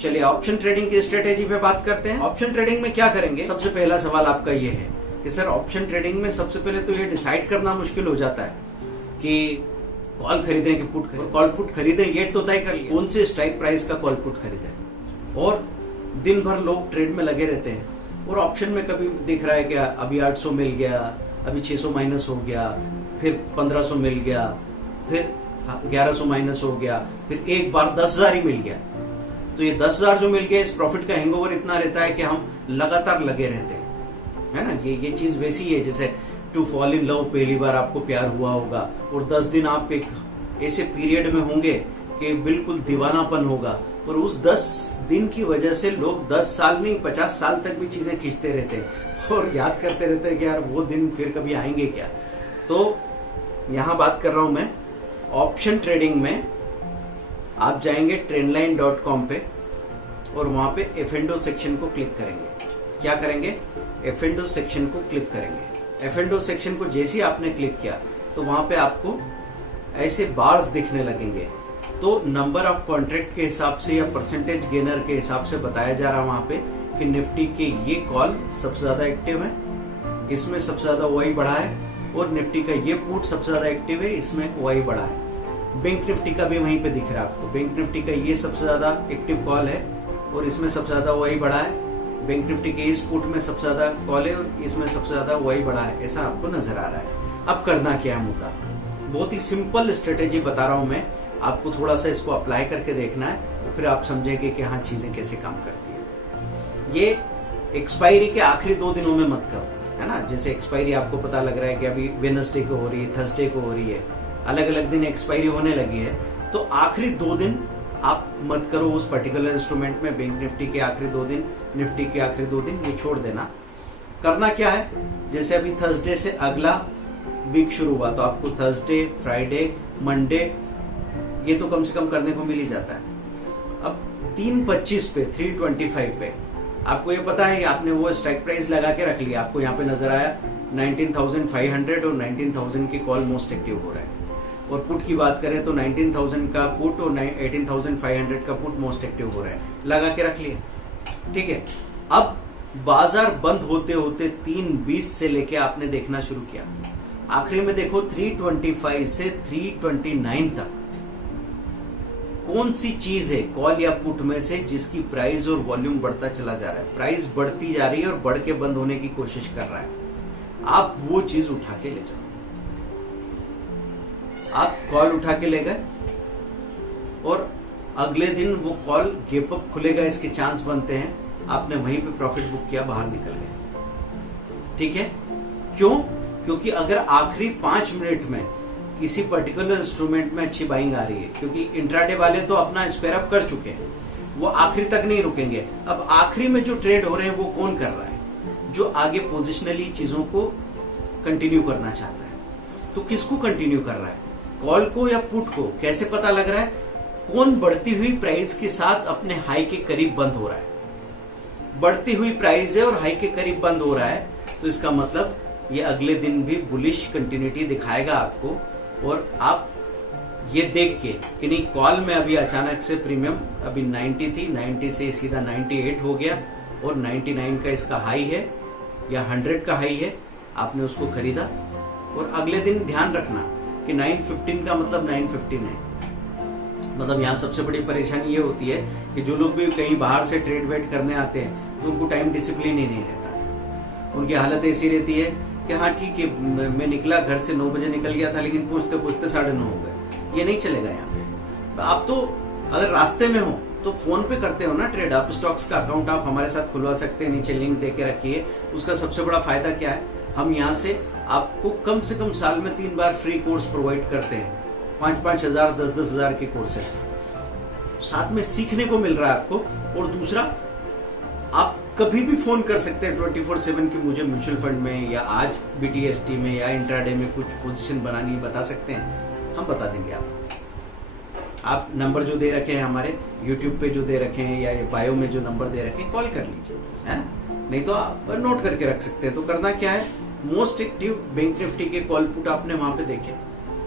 चलिए option trading की strategy पे बात करते हैं। ऑप्शन ट्रेडिंग में क्या करेंगे, सबसे पहला सवाल आपका ये है कि सर ऑप्शन ट्रेडिंग में सबसे पहले तो ये डिसाइड करना मुश्किल हो जाता है कि कॉल खरीदें कि पुट खरीदें। कॉल पुट खरीदें ये तो तय कर लिया, कौन से स्ट्राइक प्राइस का कॉल पुट खरीदें। और दिन भर लोग ट्रेड में लगे रहते हैं और ऑप्शन में कभी दिख रहा है कि अभी 800 मिल गया, अभी 600 माइनस हो गया, फिर 1500 मिल गया, फिर 1100 माइनस हो गया, फिर एक बार 10,000 ही मिल गया। तो ये 10,000 जो मिल गया, इस प्रॉफिट का हैंगओवर इतना रहता है कि हम लगातार लगे रहते हैं, है ना। ये चीज वैसी है जैसे टू फॉल इन लव, पहली बार आपको प्यार हुआ होगा और 10 दिन आप एक ऐसे पीरियड में होंगे कि बिल्कुल दीवानापन होगा, और उस 10 दिन की वजह से लोग 10 साल नहीं 50 साल तक भी चीजें खींचते रहते हैं और याद करते रहते हैं कि यार वो दिन फिर कभी आएंगे क्या। तो यहां बात कर रहा हूं मैं ऑप्शन ट्रेडिंग में। आप जाएंगे trendline.com पे और वहां पे F&O सेक्शन को क्लिक करेंगे। क्या करेंगे, F&O सेक्शन को क्लिक करेंगे। F&O सेक्शन को जैसे ही आपने क्लिक किया तो वहां पे आपको ऐसे बार्स दिखने लगेंगे। तो नंबर ऑफ कॉन्ट्रैक्ट के हिसाब से या परसेंटेज गेनर के हिसाब से बताया जा रहा है वहां पे कि निफ्टी के ये कॉल सबसे ज्यादा एक्टिव है, इसमें सबसे ज्यादा ओआई बढ़ा है, और निफ्टी का ये पुट सबसे ज्यादा एक्टिव है, इसमें ओआई बढ़ा है। बैंक निफ्टी का भी वहीं पे दिख रहा है आपको, बैंक निफ्टी का ये सबसे ज्यादा एक्टिव कॉल है और इसमें सबसे ज्यादा ओआई बढ़ा है। बैंक निफ्टी के इस पुट में सबसे ज्यादा कॉल है और इसमें सबसे ज्यादा ओआई बढ़ा है, ऐसा आपको नजर आ रहा है। अब करना क्या है मुद्दा, बहुत ही सिंपल स्ट्रेटेजी बता रहा हूं मैं, आपको थोड़ा सा इसको अप्लाई करके देखना है, तो फिर आप समझेंगे कि हाँ चीजें कैसे काम करती है। ये एक्सपायरी के आखिरी 2 दिनों में मत करो, है ना। जैसे एक्सपायरी आपको पता लग रहा है कि अभी वेडनेसडे को हो रही है, थर्सडे को हो रही है, अलग अलग दिन एक्सपायरी होने लगी है, तो आखिरी 2 दिन आप मत करो उस पर्टिकुलर इंस्ट्रूमेंट में। बैंक निफ्टी के आखिरी 2 दिन, निफ्टी के आखिरी 2 दिन, ये छोड़ देना। करना क्या है, जैसे अभी थर्सडे से अगला वीक शुरू हुआ तो आपको थर्सडे, फ्राइडे, मंडे, ये तो कम से कम करने को मिल ही जाता है। अब 325 पे 325 पे आपको ये पता है, आपने वो स्ट्राइक प्राइस लगा के रख लिया, आपको यहाँ पे नजर आया 19,500 और 19,000 के कॉल मोस्ट एक्टिव हो रहा है। और पुट की बात करें तो 19,000 का पुट और 18,500 का पुट मोस्ट एक्टिव हो रहा है, लगा के रख लिया, ठीक है। अब बाजार बंद होते होते 3:20 से लेके आपने देखना शुरू किया, आखिरी में देखो 325 से 329 तक कौन सी चीज है कॉल या पुट में से जिसकी प्राइस और वॉल्यूम बढ़ता चला जा रहा है, प्राइस बढ़ती जा रही है और बढ़ के बंद होने की कोशिश कर रहा है, आप वो चीज उठा के ले जाओ। आप कॉल उठा के ले गए और अगले दिन वो कॉल गेप अप खुलेगा, इसके चांस बनते हैं, आपने वहीं पे प्रॉफिट बुक किया, बाहर निकल गए, ठीक है। क्यों, क्योंकि अगर आखिरी 5 मिनट में किसी पर्टिकुलर इंस्ट्रूमेंट में अच्छी बाइंग आ रही है, क्योंकि इंट्राडे वाले तो अपना स्क्वायर अप कर चुके हैं, वो आखिरी तक नहीं रुकेंगे। अब आखिरी में जो ट्रेड हो रहे हैं वो कौन कर रहा है, जो आगे पोजिशनली चीजों को कंटिन्यू करना चाहता है। तो किसको कंटिन्यू कर रहा है, कॉल को या पुट को, कैसे पता लग रहा है, कौन बढ़ती हुई प्राइस के साथ अपने हाई के करीब बंद हो रहा है। बढ़ती हुई प्राइस है और हाई के करीब बंद हो रहा है, तो इसका मतलब ये अगले दिन भी बुलिश कंटिन्यूटी दिखाएगा आपको। और आप ये देख के कि नहीं, कॉल में अभी अचानक से प्रीमियम अभी 90 थी, 90 से सीधा 98 हो गया और 99 का इसका हाई है या 100 का हाई है, आपने उसको खरीदा। और अगले दिन ध्यान रखना कि 915 का मतलब 915 है। मतलब यहाँ सबसे बड़ी परेशानी ये होती है कि जो लोग भी कहीं बाहर से ट्रेड वेट करने आते हैं तो उनको टाइम डिसिप्लिन ही नहीं रहता, उनकी हालत ऐसी रहती है कि हाँ ठीक है, मैं निकला घर से 9 बजे निकल गया था, लेकिन पहुंचते पहुंचते 9:30 हो गए। ये नहीं चलेगा यहाँ पे। आप तो अगर रास्ते में हो तो फोन पे करते हो ना ट्रेड, आप स्टॉक्स का अकाउंट आप हमारे साथ खुलवा सकते हैं, नीचे लिंक दे के रखिए। उसका सबसे बड़ा फायदा क्या है, हम यहाँ से आपको कम से कम साल में 3 बार फ्री कोर्स प्रोवाइड करते हैं, 5-5 हजार 10-10 हजार के कोर्सेस साथ में सीखने को मिल रहा है आपको। और दूसरा, आप कभी भी फोन कर सकते हैं 24/7 की मुझे म्यूचुअल फंड में या आज BTST में या इंट्राडे में कुछ पोजीशन बनानी है, बता सकते हैं, हम बता देंगे आपको। आप नंबर जो दे रखे हैं हमारे यूट्यूब पे जो दे रखे हैं या बायो में जो नंबर दे रखे हैं, कॉल कर लीजिए, है ना। नहीं तो आप नोट करके रख सकते हैं। तो करना क्या है, मोस्ट एक्टिव बैंक निफ्टी के कॉल पुट आपने वहां पे देखे,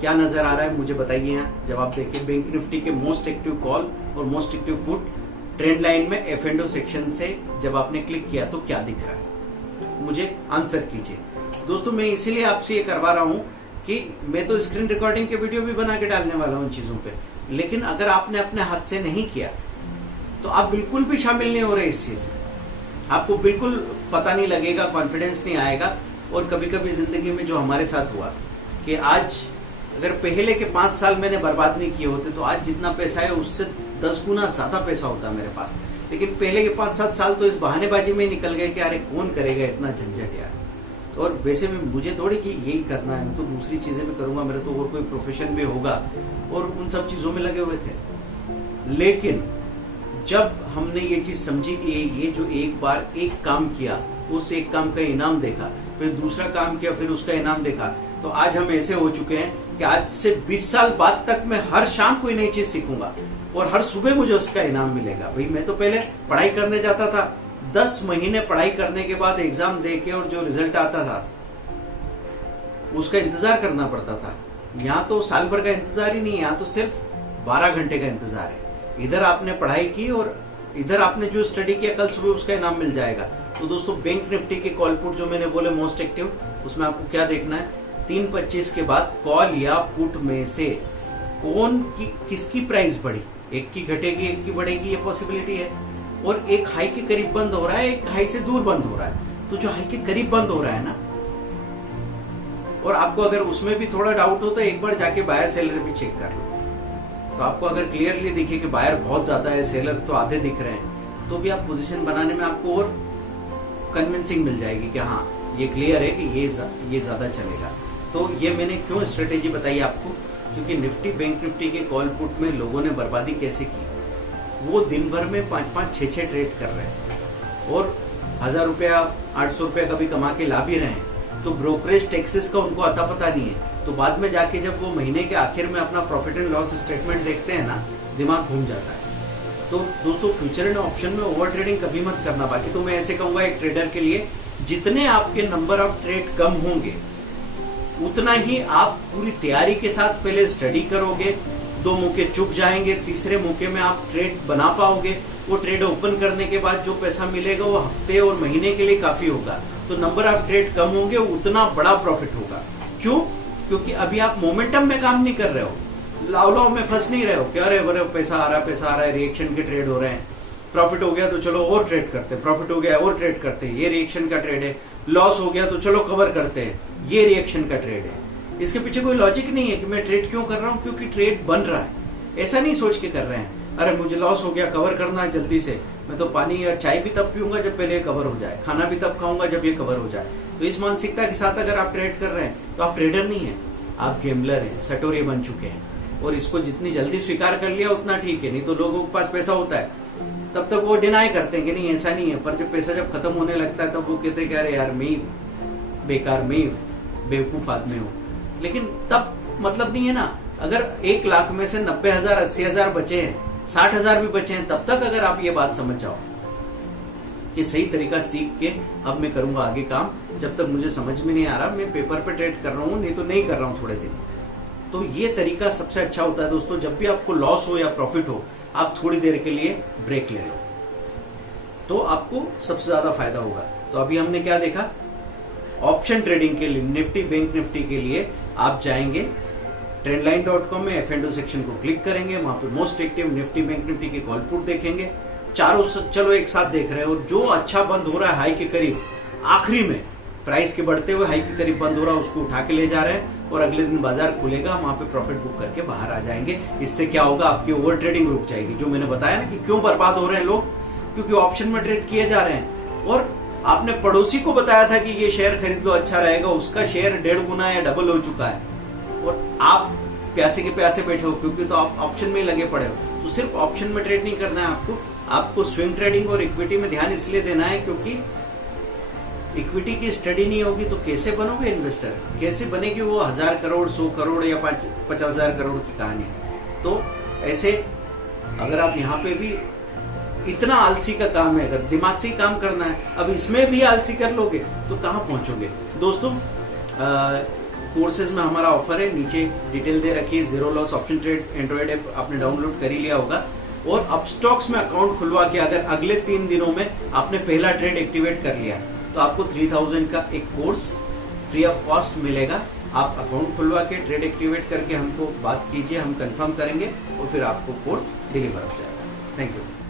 क्या नजर आ रहा है मुझे बताइए। यहाँ जब आप देखिए बैंक निफ्टी के मोस्ट एक्टिव कॉल और most active put trend line में F&O सेक्शन से जब आपने क्लिक किया तो क्या दिख रहा है, मुझे आंसर कीजिए। दोस्तों मैं इसीलिए आपसे ये करवा रहा हूं कि मैं तो स्क्रीन रिकॉर्डिंग के वीडियो भी बना के डालने वाला हूं उन चीजों पे, लेकिन अगर आपने अपने हाथ से नहीं किया तो आप बिल्कुल भी शामिल नहीं हो रहे इस चीज में, आपको बिल्कुल पता नहीं लगेगा, कॉन्फिडेंस नहीं आएगा। और कभी कभी जिंदगी में जो हमारे साथ हुआ कि आज अगर पहले के 5 साल मैंने बर्बाद नहीं किए होते तो आज जितना पैसा है उससे 10 गुना ज्यादा पैसा होता मेरे पास, लेकिन पहले के 5-7 साल तो इस बहानेबाजी में निकल गए कि अरे कौन करेगा इतना झंझट यार। और वैसे में मुझे थोड़ी कि यही करना है, मैं तो दूसरी चीजें भी करूंगा, मेरा तो और कोई प्रोफेशन भी होगा, और उन सब चीजों में लगे हुए थे। लेकिन जब हमने ये चीज समझी कि ये जो एक बार एक काम किया, उस एक काम का इनाम देखा, फिर दूसरा काम किया, फिर उसका इनाम देखा, तो आज हम ऐसे हो चुके हैं कि आज से 20 साल बाद तक मैं हर शाम कोई नई चीज सीखूंगा और हर सुबह मुझे उसका इनाम मिलेगा। भाई मैं तो पहले पढ़ाई करने जाता था, 10 महीने पढ़ाई करने के बाद एग्जाम दे के और जो रिजल्ट आता था उसका इंतजार करना पड़ता था। यहाँ तो साल भर का इंतजार ही नहीं है, यहाँ तो सिर्फ 12 घंटे का इंतजार है। इधर आपने पढ़ाई की और इधर आपने जो स्टडी किया, कल सुबह उसका इनाम मिल जाएगा। तो दोस्तों बैंक निफ्टी के कॉल पुट जो मैंने बोले मोस्ट एक्टिव, उसमें आपको क्या देखना है, 3:25 के बाद कॉल या पुट में से कौन की किसकी प्राइस बढ़ी, एक की घटेगी एक की बढ़ेगी, ये पॉसिबिलिटी है। और एक हाई के करीब बंद हो रहा है, एक हाई से दूर बंद हो रहा है, तो जो हाई के करीब बंद हो रहा है ना, और आपको अगर उसमें भी थोड़ा डाउट हो तो एक बार जाके बायर सेलर भी चेक कर लो। तो आपको अगर क्लियरली दिखे कि बायर बहुत ज्यादा है, सेलर तो आधे दिख रहे हैं, तो भी आप पोजीशन बनाने में आपको और कन्विंसिंग मिल जाएगी कि हाँ ये क्लियर है कि ये ज्यादा चलेगा। तो ये मैंने क्यों स्ट्रेटेजी बताई आपको, क्योंकि निफ्टी बैंक निफ्टी के कॉल पुट में लोगों ने बर्बादी कैसे की। वो दिन भर में 5-5, 6-6 ट्रेड कर रहे हैं और 1000 रुपया 800 रुपया कभी कमा के ला भी रहे हैं, तो ब्रोकरेज टैक्सेस का उनको अता पता नहीं है। तो बाद में जाके जब वो महीने के आखिर में अपना प्रॉफिट एंड लॉस स्टेटमेंट देखते हैं ना, दिमाग घूम जाता है। तो दोस्तों फ्यूचर एंड ऑप्शन में ओवर ट्रेडिंग कभी मत करना। बाकी तो मैं ऐसे कहूंगा एक ट्रेडर के लिए, जितने आपके नंबर ऑफ ट्रेड कम होंगे उतना ही आप पूरी तैयारी के साथ पहले स्टडी करोगे, 2 मौके चुक जाएंगे, तीसरे मौके में आप ट्रेड बना पाओगे। वो ट्रेड ओपन करने के बाद जो पैसा मिलेगा वो हफ्ते और महीने के लिए काफी होगा। तो नंबर ऑफ ट्रेड कम होंगे, उतना बड़ा प्रॉफिट होगा। क्यों? क्योंकि अभी आप मोमेंटम में काम नहीं कर रहे हो, लाव में फंस नहीं रहे हो कि अरे बड़े पैसा आ रहा है, रिएक्शन के ट्रेड हो रहे हैं, प्रॉफिट हो गया तो चलो और ट्रेड करते हैं, प्रॉफिट हो गया और ट्रेड करते हैं, ये रिएक्शन का ट्रेड है, लॉस हो गया तो चलो कवर करते हैं, ये रिएक्शन का ट्रेड है। इसके पीछे कोई लॉजिक नहीं है कि मैं ट्रेड क्यों कर रहा हूं, क्योंकि ट्रेड बन रहा है। ऐसा नहीं सोच के कर रहे हैं अरे मुझे लॉस हो गया, कवर करना है जल्दी से, मैं तो पानी या चाय भी तब पीऊंगा जब पहले कवर हो जाए, खाना भी तब खाऊंगा जब ये कवर हो जाए। तो इस मानसिकता के साथ अगर आप ट्रेड कर रहे हैं तो आप ट्रेडर नहीं है, आप गेमलर हैं, सटोरे बन चुके हैं। और इसको जितनी जल्दी स्वीकार कर लिया उतना ठीक है, नहीं तो लोगों के पास पैसा होता है तब तक वो डिनाई करते हैं कि नहीं ऐसा नहीं है, पर जब पैसा जब खत्म होने लगता है तब वो कहते हैं कि अरे यार मैं बेकार, मैं बेवकूफ आदमी हूँ। लेकिन तब मतलब नहीं है ना, अगर 1 लाख में से 90,000 80,000 बचे हैं, 60,000 भी बचे हैं, तब तक अगर आप ये बात समझ जाओ कि सही तरीका सीख के अब मैं करूंगा आगे काम, जब तक मुझे समझ में नहीं आ रहा मैं पेपर पे ट्रेड कर रहा हूँ, नहीं तो नहीं कर रहा हूँ थोड़े दिन। तो ये तरीका सबसे अच्छा होता है दोस्तों। जब भी आपको लॉस हो या प्रॉफिट हो, आप थोड़ी देर के लिए ब्रेक ले लो, तो आपको सबसे ज्यादा फायदा होगा। तो अभी हमने क्या देखा, ऑप्शन ट्रेडिंग के लिए निफ्टी बैंक निफ्टी के लिए आप जाएंगे ट्रेंडलाइन.com में F&O सेक्शन को क्लिक करेंगे, वहां पे most active Nifty bank Nifty के कॉल पुट देखेंगे, चारों चलो एक साथ देख रहे हैं, और जो अच्छा बंद हो रहा है हाई के करीब, आखिरी में प्राइस के बढ़ते हुए हाई के करीब बंद हो रहा है, उसको उठा के ले जा रहे हैं, और अगले दिन बाजार खुलेगा, वहां पे प्रॉफिट बुक करके बाहर आ जाएंगे। इससे क्या होगा, आपकी ओवर ट्रेडिंग रुक जाएगी। जो मैंने बताया ना कि क्यों बर्बाद हो रहे हैं लोग, क्योंकि ऑप्शन में ट्रेड किए जा रहे हैं, और आपने पड़ोसी को बताया था कि ये शेयर खरीद लो अच्छा रहेगा, उसका शेयर 1.5 गुना या डबल हो चुका है, और आप प्यासे के प्यासे बैठे हो क्योंकि तो आप ऑप्शन में लगे पड़े हो। तो सिर्फ ऑप्शन में ट्रेड नहीं करना है आपको स्विंग ट्रेडिंग और इक्विटी में ध्यान इसलिए देना है क्योंकि इक्विटी की स्टडी नहीं होगी तो कैसे बनोगे इन्वेस्टर, कैसे बनेगी वो 1000 करोड़ 100 करोड़ या 50,000 करोड़ की कहानी। तो ऐसे अगर आप यहाँ पे भी इतना आलसी का काम है, अगर दिमाग से ही काम करना है, अब इसमें भी आलसी कर लोगे तो कहाँ पहुंचोगे। दोस्तों कोर्सेज में हमारा ऑफर है, नीचे डिटेल दे रखी है, zero loss option trade Android app आपने डाउनलोड कर ही लिया होगा, और अपस्टॉक्स में अकाउंट खुलवा के अगर अगले 3 दिनों में आपने पहला ट्रेड एक्टिवेट कर लिया तो आपको 3000 का एक कोर्स फ्री ऑफ कॉस्ट मिलेगा। आप अकाउंट खुलवा के ट्रेड एक्टिवेट करके हमको बात कीजिए, हम कंफर्म करेंगे और फिर आपको कोर्स डिलीवर हो जाएगा। Thank you.